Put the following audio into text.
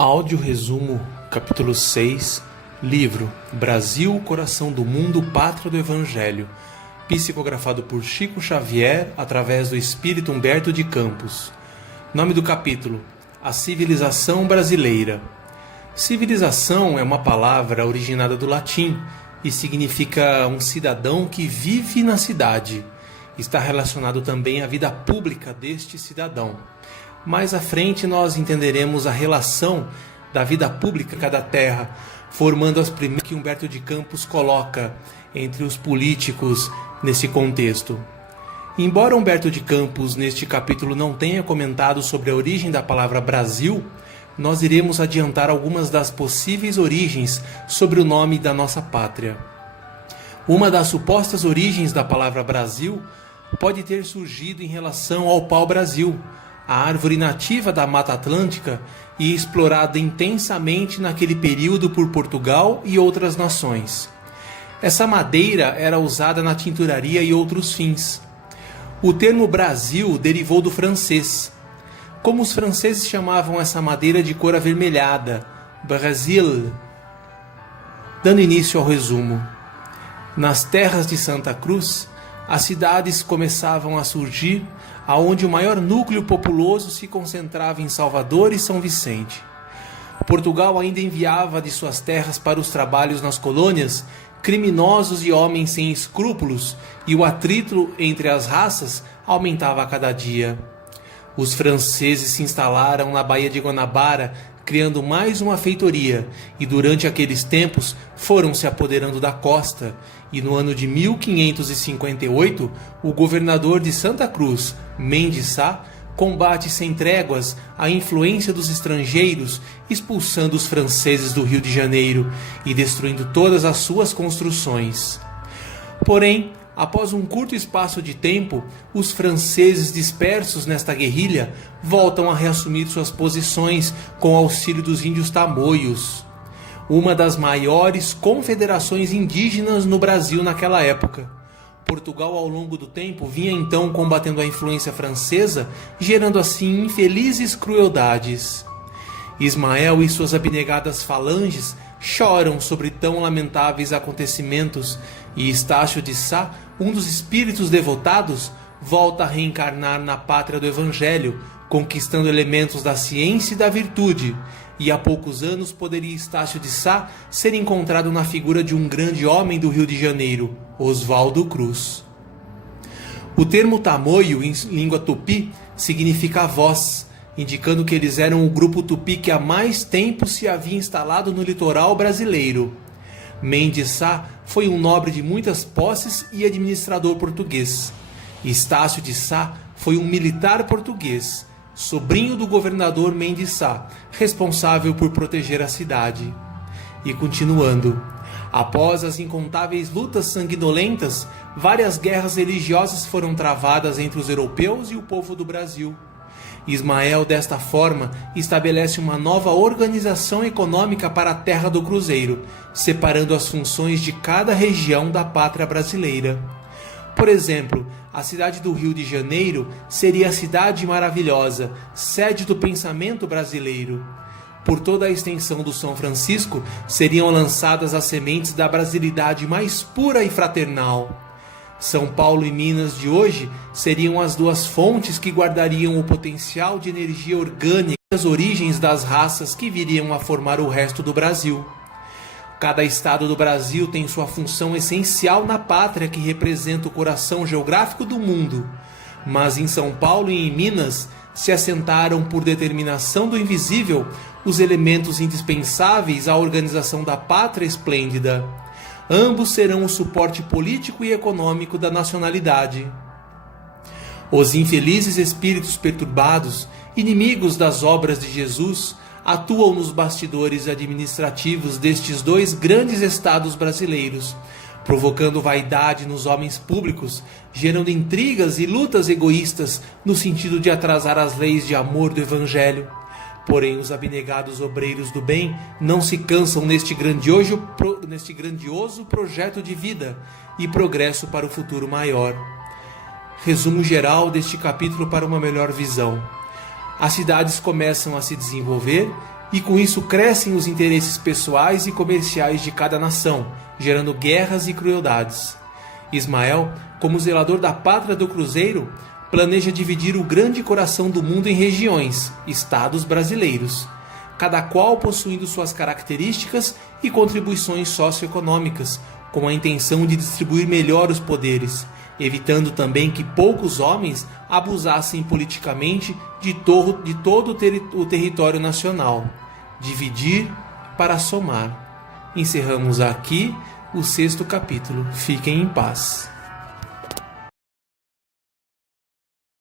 Áudio resumo, capítulo 6, livro Brasil, Coração do Mundo, Pátria do Evangelho, psicografado por Chico Xavier através do espírito Humberto de Campos. Nome do capítulo: A Civilização Brasileira. Civilização é uma palavra originada do latim e significa um cidadão que vive na cidade. Está relacionado também à vida pública deste cidadão. Mais à frente nós entenderemos a relação da vida pública da terra, formando as primeiras que Humberto de Campos coloca entre os políticos nesse contexto. Embora Humberto de Campos neste capítulo não tenha comentado sobre a origem da palavra Brasil, nós iremos adiantar algumas das possíveis origens sobre o nome da nossa pátria. Uma das supostas origens da palavra Brasil pode ter surgido em relação ao pau-brasil, a árvore nativa da Mata Atlântica e explorada intensamente naquele período por Portugal e outras nações. Essa madeira era usada na tinturaria e outros fins. O termo Brasil derivou do francês. Como os franceses chamavam essa madeira de cor avermelhada, Brasil. Dando início ao resumo. Nas terras de Santa Cruz, as cidades começavam a surgir, aonde o maior núcleo populoso se concentrava em Salvador e São Vicente. Portugal ainda enviava de suas terras para os trabalhos nas colônias criminosos e homens sem escrúpulos, e o atrito entre as raças aumentava a cada dia. Os franceses se instalaram na Baía de Guanabara, criando mais uma feitoria, e durante aqueles tempos foram se apoderando da costa, e no ano de 1558, o governador de Santa Cruz, Mendes Sá, combate sem tréguas a influência dos estrangeiros, expulsando os franceses do Rio de Janeiro e destruindo todas as suas construções. Porém, após um curto espaço de tempo, os franceses dispersos nesta guerrilha voltam a reassumir suas posições com auxílio dos índios tamoios, uma das maiores confederações indígenas no Brasil naquela época. Portugal, ao longo do tempo, vinha então combatendo a influência francesa, gerando assim infelizes crueldades. Ismael e suas abnegadas falanges choram sobre tão lamentáveis acontecimentos, e Estácio de Sá, um dos espíritos devotados, volta a reencarnar na pátria do Evangelho, conquistando elementos da ciência e da virtude, e há poucos anos poderia Estácio de Sá ser encontrado na figura de um grande homem do Rio de Janeiro, Oswaldo Cruz. O termo tamoio, em língua tupi, significa voz, indicando que eles eram o grupo tupi que há mais tempo se havia instalado no litoral brasileiro. Mendes Sá foi um nobre de muitas posses e administrador português. Estácio de Sá foi um militar português, sobrinho do governador Mendes Sá, responsável por proteger a cidade. E continuando, após as incontáveis lutas sanguinolentas, várias guerras religiosas foram travadas entre os europeus e o povo do Brasil. Ismael, desta forma, estabelece uma nova organização econômica para a terra do Cruzeiro, separando as funções de cada região da pátria brasileira. Por exemplo, a cidade do Rio de Janeiro seria a cidade maravilhosa, sede do pensamento brasileiro. Por toda a extensão do São Francisco seriam lançadas as sementes da brasilidade mais pura e fraternal. São Paulo e Minas de hoje seriam as duas fontes que guardariam o potencial de energia orgânica e as origens das raças que viriam a formar o resto do Brasil. Cada estado do Brasil tem sua função essencial na pátria que representa o coração geográfico do mundo, mas em São Paulo e em Minas se assentaram por determinação do invisível os elementos indispensáveis à organização da pátria esplêndida. Ambos serão o suporte político e econômico da nacionalidade. Os infelizes espíritos perturbados, inimigos das obras de Jesus, atuam nos bastidores administrativos destes dois grandes estados brasileiros, provocando vaidade nos homens públicos, gerando intrigas e lutas egoístas no sentido de atrasar as leis de amor do Evangelho. Porém, os abnegados obreiros do bem não se cansam neste grandioso projeto de vida e progresso para o futuro maior. Resumo geral deste capítulo para uma melhor visão. As cidades começam a se desenvolver e com isso crescem os interesses pessoais e comerciais de cada nação, gerando guerras e crueldades. Ismael, como zelador da pátria do Cruzeiro, planeja dividir o grande coração do mundo em regiões, estados brasileiros, cada qual possuindo suas características e contribuições socioeconômicas, com a intenção de distribuir melhor os poderes, evitando também que poucos homens abusassem politicamente de todo o território nacional. Dividir para somar. Encerramos aqui o 6º capítulo. Fiquem em paz.